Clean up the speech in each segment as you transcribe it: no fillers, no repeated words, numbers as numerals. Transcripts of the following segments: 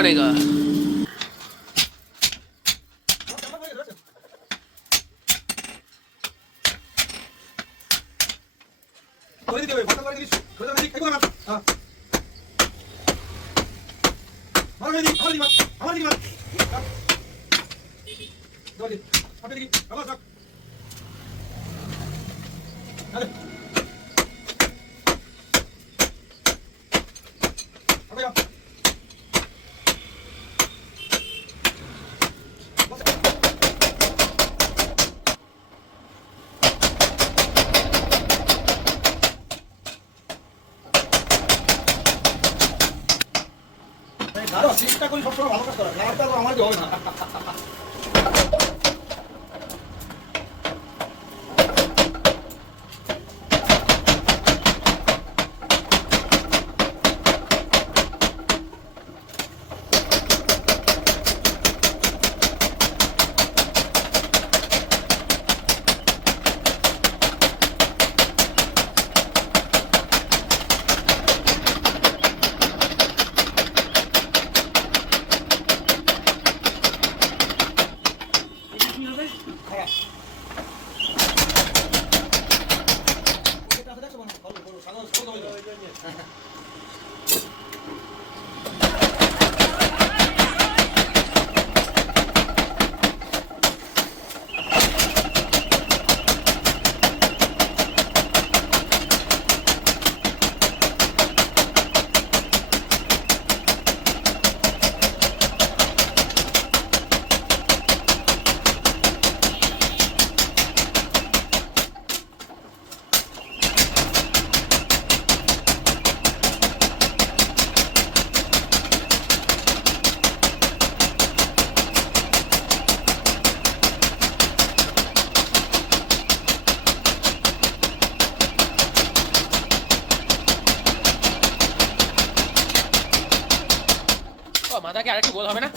बनेगा। চেষ্টা করি সবসময় ভালো কাজ করার, খারাপটা তো আমার হবে না। মাথা কি আরেকটু গোল হবে না?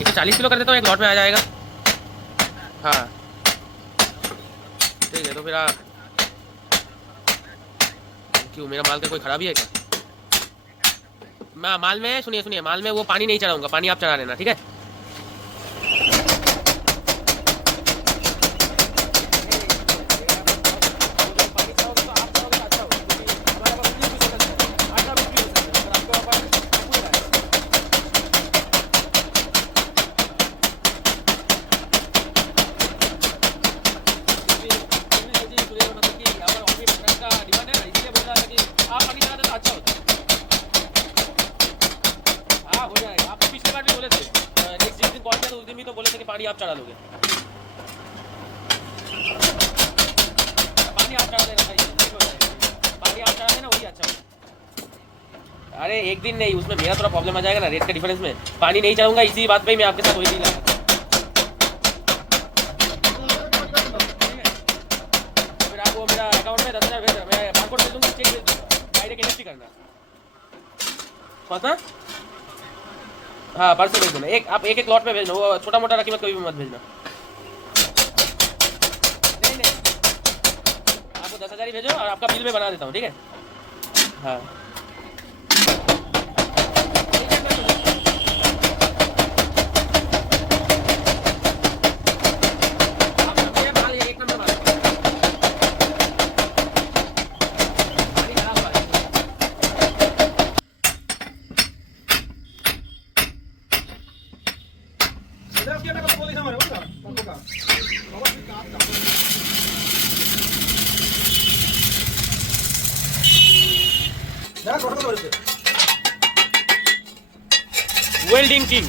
इसे 40 किलो कर देता हूँ, एक लॉट में आ जाएगा। हाँ ठीक है, तो फिर क्यों मेरा माल का कोई खराबी है क्या? माल में सुनिए माल में वो पानी नहीं चढ़ाऊंगा, पानी आप चढ़ा लेना, ठीक है। पानी आप चढ़ा दोगे, पानी आप चढ़ा देना भाई, पानी आप चढ़ा देना वही अच्छा होगा। अरे एक दिन नहीं, उसमें मेरा थोड़ा प्रॉब्लम आ जाएगा ना रेट के डिफरेंस में, पानी नहीं चढ़ूंगा, इसी बात पे ही मैं आपके साथ वही नहीं लगा। फिर आप वो मेरा अकाउंट में 10,000 भेज देना, मैं बारकोड भेज दूंगा, चेक भेज दूंगा, डायरेक्ट इन्वेस्ट करना पता। हाँ परसों भेज देना, एक आप एक लॉट में भेजना, वो छोटा मोटा रखी मत, कभी भी मत भेजना। नहीं नहीं, आपको 10,000 ही भेजो और आपका बिल में बना देता हूँ, ठीक है। हाँ वेल्डिंग किंग।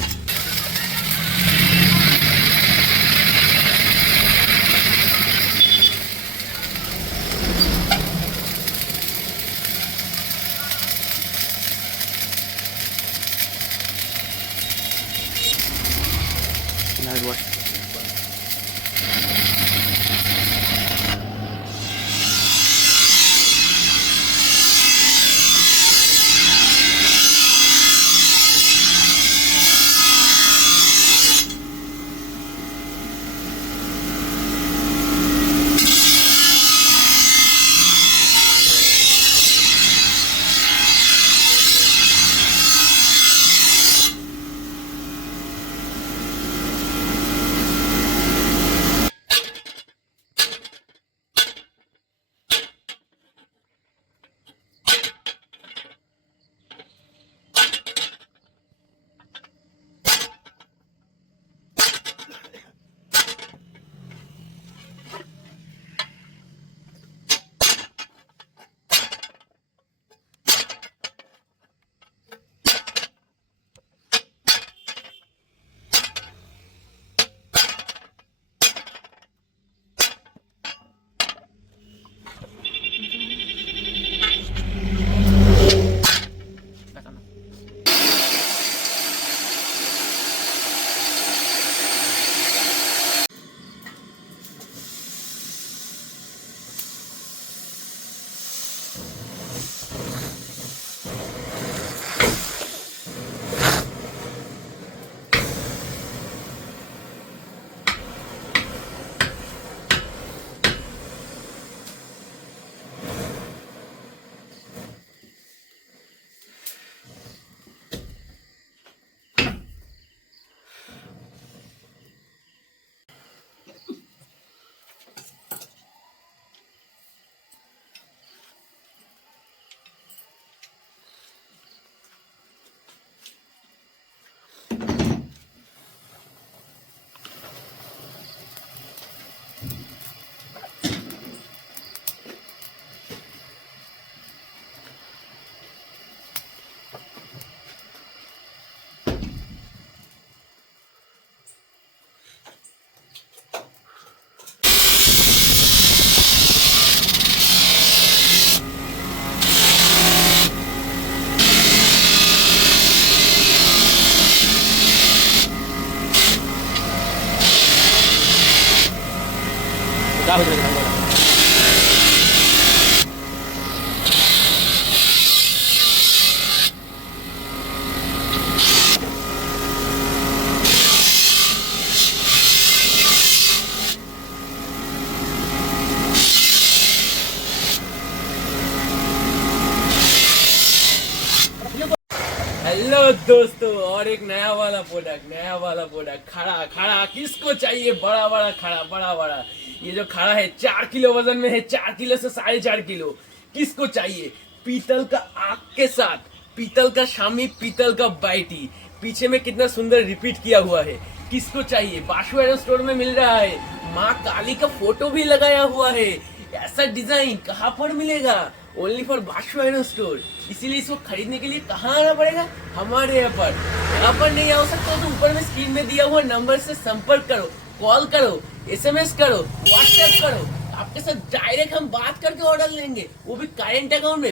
क्या भेज रहे हैं? हेलो दोस्तों, और एक नया वाला प्रोडक्ट खड़ा खड़ा किसको चाहिए? बड़ा बड़ा खड़ा, बड़ा बड़ा। ये जो खड़ा है 4 किलो वजन में है, 4 किलो से 4.5 किलो। किसको चाहिए? पीतल का आग के साथ, पीतल का शामी, पीतल का बाइटी, पीछे में कितना सुंदर रिपीट किया हुआ है। किसको चाहिए? बाशु एरो स्टोर में मिल रहा है। माँ काली का फोटो भी लगाया हुआ है। ऐसा डिजाइन कहाँ पर मिलेगा? Only for बाशु store. इसीलिए इसको खरीदने के लिए कहाँ आना पड़ेगा? हमारे यहाँ पर नहीं आ सकते तो ऊपर में स्क्रीन में दिया हुआ नंबर से संपर्क करो, कॉल करो, SMS करो, व्हाट्सएप करो। आपके साथ डायरेक्ट हम बात करके ऑर्डर लेंगे, वो भी करेंट अकाउंट में।